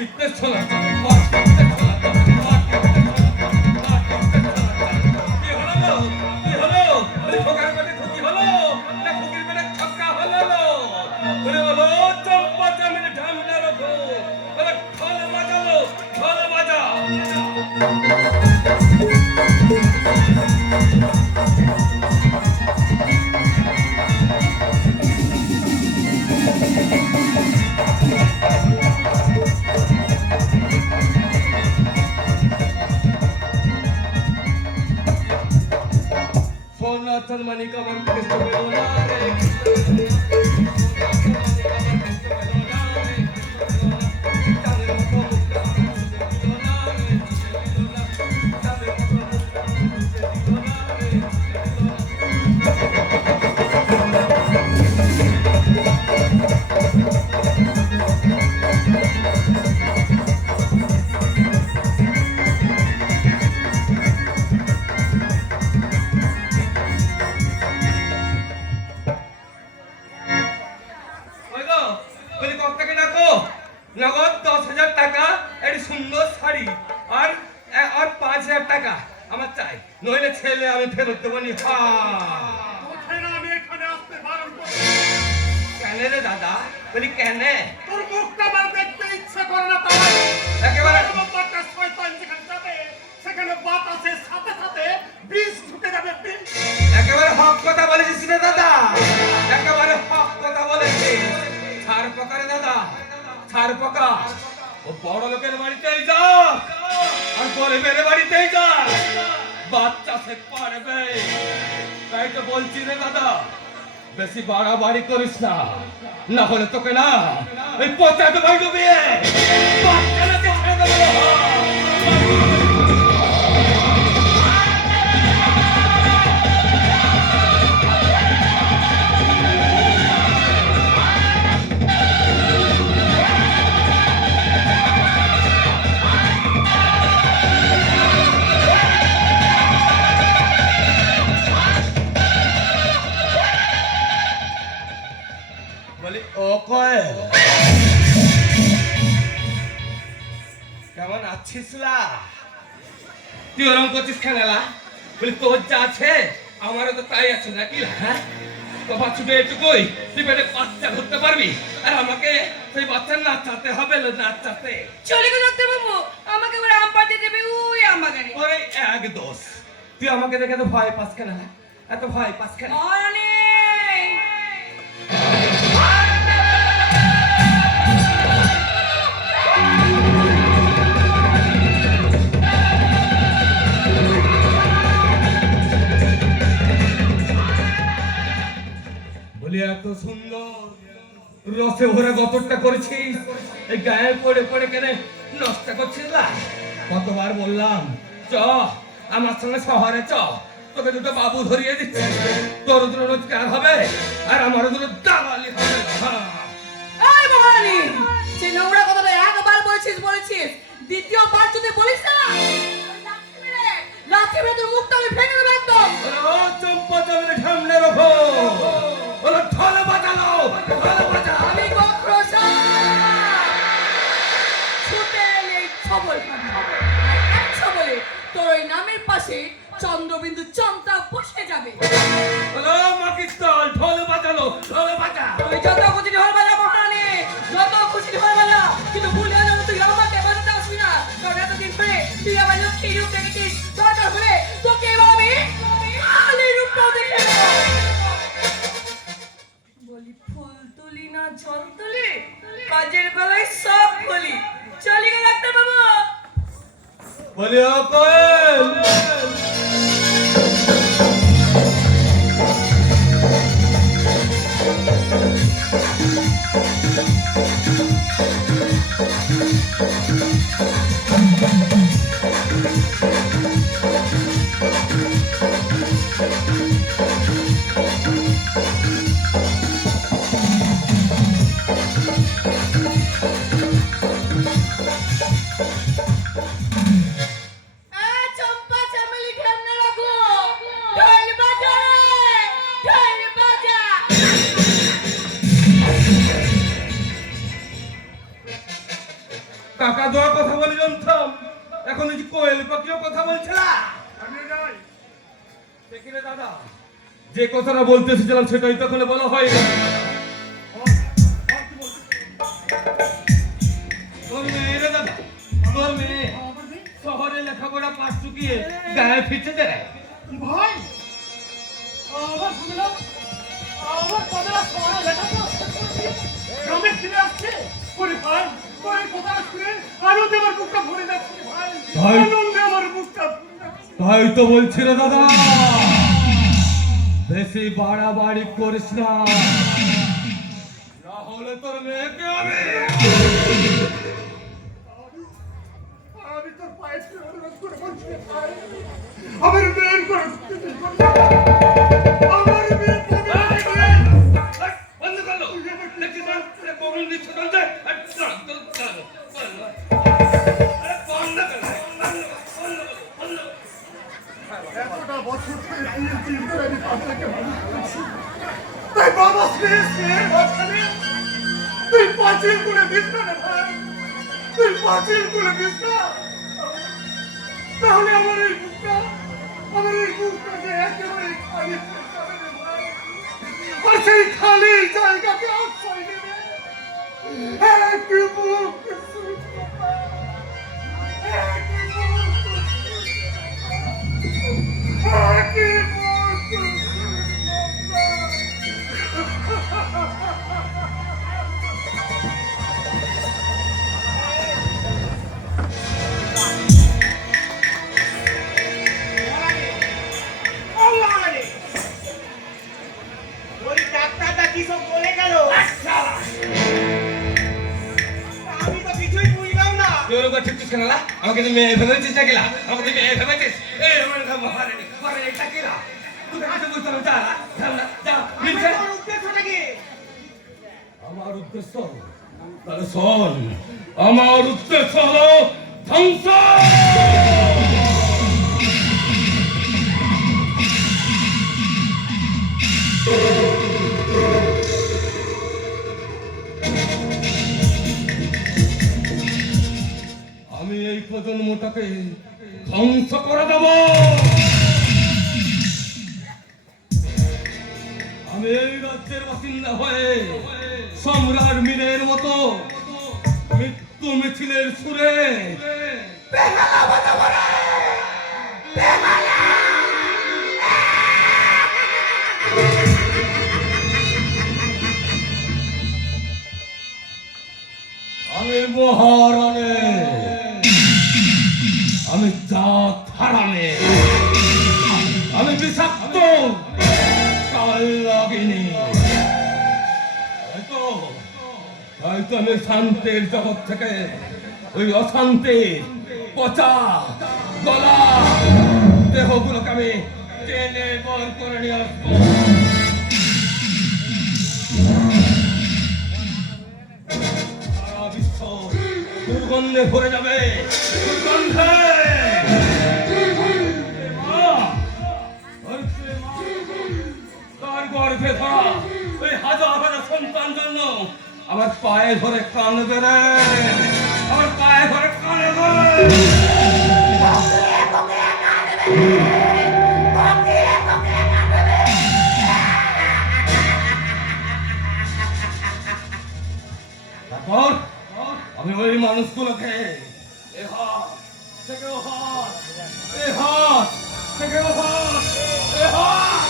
মাটিতে ছোলা মাটিতে ছোলা কি হলো কি হলো খোকার পেটে খুকি হলো না খুকির পেটে ছক্কা হলো বলে বলো চম্পা চামেলি ঢামনা রাখো বলে ঢোল বাজালো ঢোল বাজা সোনাচল মানিক আমার কৃষ্ণ বেদনা রে নগদ 10,000 টাকা এর সুন্দর শাড়ি আর 5,000 টাকা আমার চাই নইলে ছেলে আমি ফেরত দেবো নি আমি এখানে আসতে বারণ করব কেন রে দাদা বলি কেন তোর মুখটা আমার দেখতে ইচ্ছা করে না তাই একেবারে বাচ্চা শয়তান যেখানে যাবে সেখানে বাতাসের সাথে সাথে বিষ ঢুকে যাবে একেবারে হক কথা বলেছিস রে দাদা একেবারে হক কথা বলেছিস ছাড় পকারে দাদা ছাড় পকা ও বড় লোকের বাড়িতেই যা আর গরিবের বাড়িতেই যা বাচ্চা সে পারবে তাই তো বলছি রে দাদা বেশি বাড়াবাড়ি করিস না না হলে তোকে না ওই পচাতে ভাই ডুবিয়ে বাচ্চা না ছেড়ে দেবো কেমন আছিস লা তুই ওরম করছিস খেলা বলি তোর যা আছে আমারও তো তাই আছে নাকি হ্যাঁ তো বাচ্চাটা এটুকুই তুই পেটে বাচ্চা ধরতে পারবি আর আমাকে সেই বাচ্চা নাচাতে হবে নাচাতে চলে গেল ডাক্তারবাবু আমাকে এবার আম পাতে দেবে ওই আম বাগানে ওরে এক দোষ তুই আমাকে দেখে তো ভয় পাস কেন এত ভয় পাস কেন অনেক এত সুন্দর রসে ভরে গতরটা করেছিস এই গায়ে পড়ে পড়ে কেন নষ্ট করছিস না কতবার বললাম চ আমার সঙ্গে শহরে চ তোকে দুটো বাবু ধরিয়ে দিচ্ছে তোর দুটো রোজগার হবে আর আমার দুটো দালালি হবে এই মহারানী যে নোংরা কথাটা একবার বলেছিস দ্বিতীয়বার যদি বলিস না লাঠি মেরে তোর মুখটা আমি ভেঙে দেবো একদম ও চম্পা চামেলি ঢামনা রাখো ওরা ঢোল বাজালো ঢোল বাজা আমি গোখরসা ছুটে এলে ছবল এক ছবলে তোর ওই নামের পাশে চন্দ্রবিন্দু চন্দ্রা বসে যাবে হলো মাকিস্তল ঢোল বাজালো ঢোল বাজা তুই যত খুশি ঢোল বাজা মহারানী যত খুশি ঢোল বাজা কিন্তু ভুলে যেন তুই আমাকে বাজাতে আসবি না কারণ এতদিন ধরে তুই আমার লক্ষ্মী রূপ দেখেছিস দরকার হলে তোকে এবার আমি আলী রূপটাও দেখে বলি ফুল তুলি না জল তুলি কাজের বেলায় সব বলি চলি গেল ডাক্তার বাবু বলি ও কোয়েল কাকা দোয়া কথা বলে জানতাম, এখন এই যে কোয়েল পাখিও কথা বলছে না। আমি যাই। দেখি রে দাদা, যে কথাটা বলতে এসেছিলাম সেটাই তখন বলা হয়নি। তোর মেয়ে রে দাদা, তোর মেয়ে শহরে লেখাপড়া পাশ চুকিয়ে গায়ে ফিরছে রে। ভাই আমার শুনলাম আমার কতটা শহরে লেখাপড়া গ্রামে ফিরে আসছে। ওরে ভাই ওই কথা শুনে আনন্দে আমার বুকটা ভরে যাচ্ছে ভাই। ভাই। আনন্দে আমার বুকটা ভরে যাচ্ছে। তাই তো বলছি রে দাদা, বেশি বাড়াবাড়ি করিস না, না হলে তোর মেয়েকে আমি তোর পায়ে ছুঁয়ে অনুরোধ করে বলছি ভাই, আমার মেয়ের করে আমার মেয়ে বন্ধ করলো। দেখছিস না কবুল দিচ্ছে চলছে। এতটা বছর ধরে তিন করে আমি পাশে মানুষ করছি, তাই বাবা স্নেহের মাঝখানে তুই পাঁচিল করে দিস না রে ভাই, তুই পাঁচিল করে দিস না। তাহলে আমার এই বুকটা যে একেবারে খালি হয়ে যাবে রে ভাই। আর সেই খালি জায়গাতে আশ্রয় নেবে এক বুক সুস্থতা, এক বুক ওই ডাক্তারটা কি সব বলে গেল? আমি তো কিছুই বুঝলাম না। তোর উপর ঠিক ঠিক না, আমাকে তুমি মেয়ে ভেবেছিস না গেলা, আমাকে তুমি মেয়ে ভেবেছিস। এই আমার ঘর মহারানী মহারানী এটা গেলা, তুই কাছে বুঝতে না, যা যা মিলছে। আমার উদ্দেশ্যটা কি? আমার উদ্দেশ্য তাহলে শোন, আমার উদ্দেশ্য হলো ধ্বংস। আমি এই প্রজন্মটাকে ধ্বংস করে দেব। আমি এই রাজ্যের বাসিন্দা হয়ে সম্রাট মীরের মতো মৃত্যু মিছিলের সুরে বেহালা বাজাবো রে, বেহালা। আমি মহারানে, আমি জাত হারানে, আমি বিষাক্ত কাল লাগিনি। তাই তো আমি শান্তির জগৎ থেকে ওই অশান্তির পচা গলা দেহগুলোকে আমি টেনে বর করে নিয়ে আসবো। সারা বিশ্ব দুর্গন্ধে ভরে যাবে, দুর্গন্ধে। তার গর্ভে ধরা ওই হাজার হাজার সন্তান জন্য আমার পায়ে ধরে কাঁদবে রে, আমার পায়ে ধরে কাঁদবে। তারপর আমি ওই মানুষগুলোকে এ হাত থেকে ও হাত, এ হাত থেকে ও হাত, এ হাত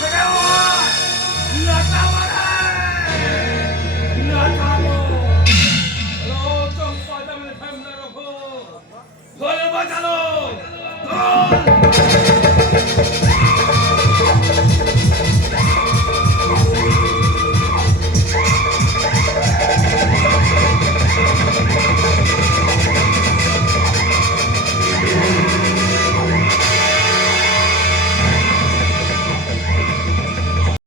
থেকে ও হাত নাচাবো রে, নাচাবো। চম্পা দামে সামনে রাখো, ঢোল বাজালো, ঢোল।